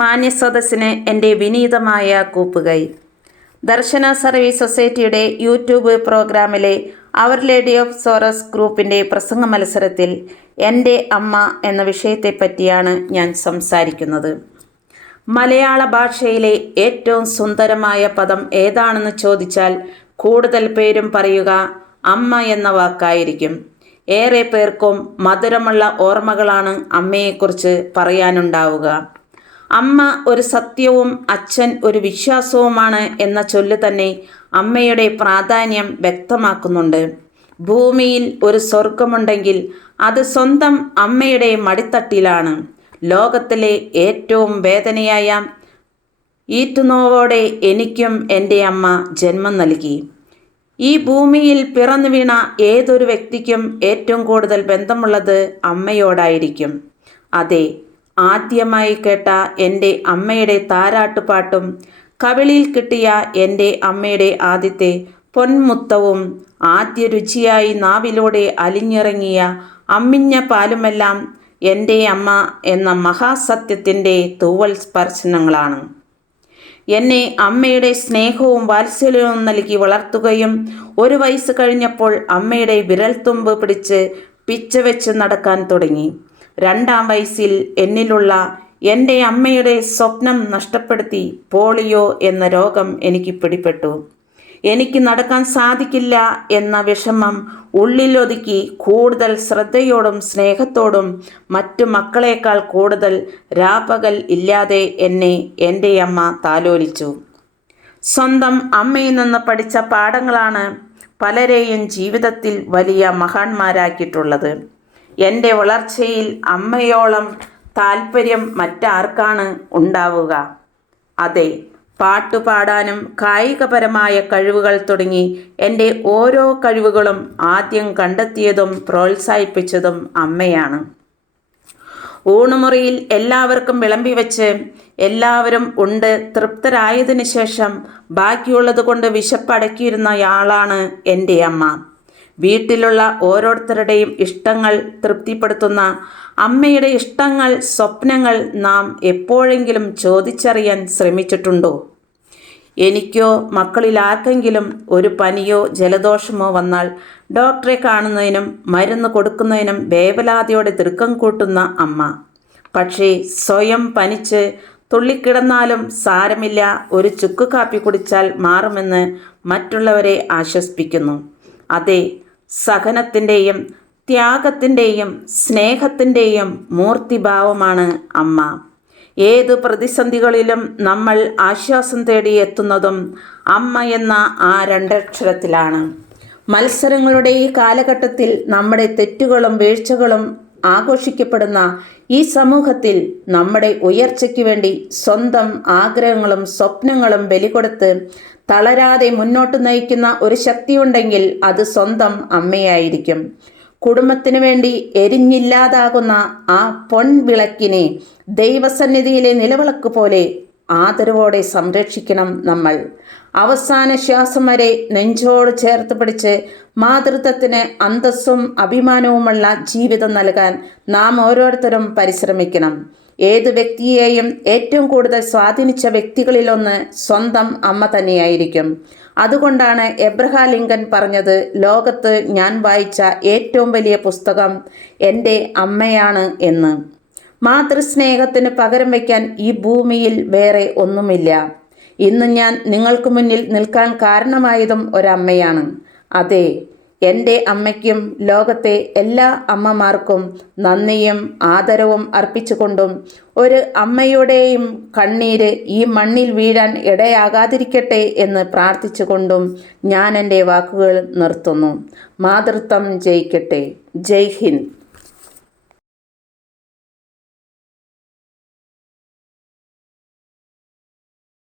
മാന്യസദസ്സിന് എൻ്റെ വിനീതമായ കൂപ്പുകൈ. ദർശന സർവീസ് സൊസൈറ്റിയുടെ യൂട്യൂബ് പ്രോഗ്രാമിലെ അവർ ലേഡി ഓഫ് സോറസ് ഗ്രൂപ്പിൻ്റെ പ്രസംഗ മത്സരത്തിൽ എൻ്റെ അമ്മ എന്ന വിഷയത്തെപ്പറ്റിയാണ് ഞാൻ സംസാരിക്കുന്നത്. മലയാള ഭാഷയിലെ ഏറ്റവും സുന്ദരമായ പദം ഏതാണെന്ന് ചോദിച്ചാൽ കൂടുതൽ പേരും പറയുക അമ്മ എന്ന വാക്കായിരിക്കും. ഏറെ പേർക്കും മധുരമുള്ള ഓർമ്മകളാണ് അമ്മയെക്കുറിച്ച് പറയാനുണ്ടാവുക. അമ്മ ഒരു സത്യവും അച്ഛൻ ഒരു വിശ്വാസവുമാണ് എന്ന ചൊല്ല് തന്നെ അമ്മയുടെ പ്രാധാന്യം വ്യക്തമാക്കുന്നുണ്ട്. ഭൂമിയിൽ ഒരു സ്വർഗമുണ്ടെങ്കിൽ അത് സ്വന്തം അമ്മയുടെ മടിത്തട്ടിലാണ്. ലോകത്തിലെ ഏറ്റവും വേദനയായ ഈറ്റുനോവോടെ എനിക്കും എൻ്റെ അമ്മ ജന്മം നൽകി. ഈ ഭൂമിയിൽ പിറന്നു വീണ ഏതൊരു വ്യക്തിക്കും ഏറ്റവും കൂടുതൽ ബന്ധമുള്ളത് അമ്മയോടായിരിക്കും. അതെ, ആദ്യമായി കേട്ട എൻ്റെ അമ്മയുടെ താരാട്ടുപാട്ടും കവിളിൽ കിട്ടിയ എൻ്റെ അമ്മയുടെ ആദ്യത്തെ പൊന്മുത്തവും ആദ്യ രുചിയായി നാവിലൂടെ അലിഞ്ഞിറങ്ങിയ അമ്മിഞ്ഞ പാലുമെല്ലാം എൻ്റെ അമ്മ എന്ന മഹാസത്യത്തിൻ്റെ തൂവൽ സ്പർശനങ്ങളാണ്. എന്നെ അമ്മയുടെ സ്നേഹവും വാത്സല്യവും നൽകി വളർത്തുകയും ഒരു വയസ്സ് കഴിഞ്ഞപ്പോൾ അമ്മയുടെ വിരൽത്തുമ്പ് പിടിച്ച് പിച്ച വെച്ച് നടക്കാൻ തുടങ്ങി. 2-ാം വയസ്സിൽ എന്നിലുള്ള എൻ്റെ അമ്മയുടെ സ്വപ്നം നഷ്ടപ്പെടുത്തി പോളിയോ എന്ന രോഗം എനിക്ക് പിടിപെട്ടു. എനിക്ക് നടക്കാൻ സാധിക്കില്ല എന്ന വിഷമം ഉള്ളിലൊതുക്കി കൂടുതൽ ശ്രദ്ധയോടും സ്നേഹത്തോടും മറ്റു മക്കളേക്കാൾ കൂടുതൽ രാപ്പകൽ ഇല്ലാതെ എന്നെ എൻ്റെ അമ്മ താലോലിച്ചു. സ്വന്തം അമ്മയിൽ നിന്ന് പഠിച്ച പാഠങ്ങളാണ് പലരെയും ജീവിതത്തിൽ വലിയ മഹാന്മാരാക്കിയിട്ടുള്ളത്. എൻ്റെ വളർച്ചയിൽ അമ്മയോളം താല്പര്യം മറ്റാർക്കാണ് ഉണ്ടാവുക? അതെ, പാട്ടുപാടാനും കായികപരമായ കഴിവുകൾ തുടങ്ങി എൻ്റെ ഓരോ കഴിവുകളും ആദ്യം കണ്ടെത്തിയതും പ്രോത്സാഹിപ്പിച്ചതും അമ്മയാണ്. ഊണുമുറിയിൽ എല്ലാവർക്കും വിളമ്പി വെച്ച് എല്ലാവരും ഉണ്ട് തൃപ്തരായതിനു ശേഷം ബാക്കിയുള്ളത് കൊണ്ട് വിശപ്പടക്കിയിരുന്നയാളാണ് എൻ്റെ അമ്മ. വീട്ടിലുള്ള ഓരോരുത്തരുടെയും ഇഷ്ടങ്ങൾ തൃപ്തിപ്പെടുത്തുന്ന അമ്മയുടെ ഇഷ്ടങ്ങൾ, സ്വപ്നങ്ങൾ നാം എപ്പോഴെങ്കിലും ചോദിച്ചറിയാൻ ശ്രമിച്ചിട്ടുണ്ടോ? എനിക്കോ മക്കളിൽ ആർക്കെങ്കിലും ഒരു പനിയോ ജലദോഷമോ വന്നാൽ ഡോക്ടറെ കാണുന്നതിനും മരുന്ന് കൊടുക്കുന്നതിനും വേവലാതിയോടെ തിടുക്കം കൂട്ടുന്ന അമ്മ. പക്ഷേ സ്വയം പനിച്ച് തുള്ളിക്കിടന്നാലും സാരമില്ല, ഒരു ചുക്ക് കാപ്പി കുടിച്ചാൽ മാറുമെന്ന് മറ്റുള്ളവരെ ആശ്വസിപ്പിക്കുന്നു. അതെ, സഹനത്തിൻ്റെയും ത്യാഗത്തിൻ്റെയും സ്നേഹത്തിൻ്റെയും മൂർത്തിഭാവമാണ് അമ്മ. ഏതു പ്രതിസന്ധികളിലും നമ്മൾ ആശ്വാസം തേടി എത്തുന്നതും അമ്മ എന്ന ആ 2 അക്ഷരത്തിലാണ്. മത്സരങ്ങളുടെ ഈ കാലഘട്ടത്തിൽ നമ്മുടെ തെറ്റുകളും വീഴ്ചകളും ആഘോഷിക്കപ്പെടുന്ന ഈ സമൂഹത്തിൽ നമ്മുടെ ഉയർച്ചയ്ക്ക് വേണ്ടി സ്വന്തം ആഗ്രഹങ്ങളും സ്വപ്നങ്ങളും ബലികൊടുത്ത് തളരാതെ മുന്നോട്ട് നയിക്കുന്ന ഒരു ശക്തിയുണ്ടെങ്കിൽ അത് സ്വന്തം അമ്മയായിരിക്കും. കുടുംബത്തിനു വേണ്ടി എരിഞ്ഞില്ലാതാകുന്ന ആ പൊൻവിളക്കിനെ ദൈവസന്നിധിയിലെ നിലവിളക്ക് പോലെ ആദരവോടെ സംരക്ഷിക്കണം നമ്മൾ. അവസാന ശ്വാസം വരെ നെഞ്ചോട് ചേർത്ത് പിടിച്ച് മാതൃത്വത്തിന് അന്തസ്സും അഭിമാനവുമുള്ള ജീവിതം നൽകാൻ നാം ഓരോരുത്തരും പരിശ്രമിക്കണം. ഏതു വ്യക്തിയെയും ഏറ്റവും കൂടുതൽ സ്വാധീനിച്ച വ്യക്തികളിലൊന്ന് സ്വന്തം അമ്മ തന്നെയായിരിക്കും. അതുകൊണ്ടാണ് എബ്രഹാം ലിങ്കൻ പറഞ്ഞത്, ലോകത്ത് ഞാൻ വായിച്ച ഏറ്റവും വലിയ പുസ്തകം എൻ്റെ അമ്മയാണ് എന്ന്. മാതൃസ്നേഹത്തിന് പകരം വയ്ക്കാൻ ഈ ഭൂമിയിൽ വേറെ ഒന്നുമില്ല. ഇന്ന് ഞാൻ നിങ്ങൾക്ക് മുന്നിൽ നിൽക്കാൻ കാരണമായതും ഒരമ്മയാണ്. അതെ, എൻ്റെ അമ്മയ്ക്കും ലോകത്തെ എല്ലാ അമ്മമാർക്കും നന്ദിയും ആദരവും അർപ്പിച്ചുകൊണ്ടും ഒരു അമ്മയുടെയും കണ്ണീര് ഈ മണ്ണിൽ വീഴാൻ ഇടയാകാതിരിക്കട്ടെ എന്ന് പ്രാർത്ഥിച്ചുകൊണ്ടും ഞാൻ എൻ്റെ വാക്കുകൾ നിർത്തുന്നു. മാതൃത്വം ജയിക്കട്ടെ. ജയ് ഹിന്ദ്.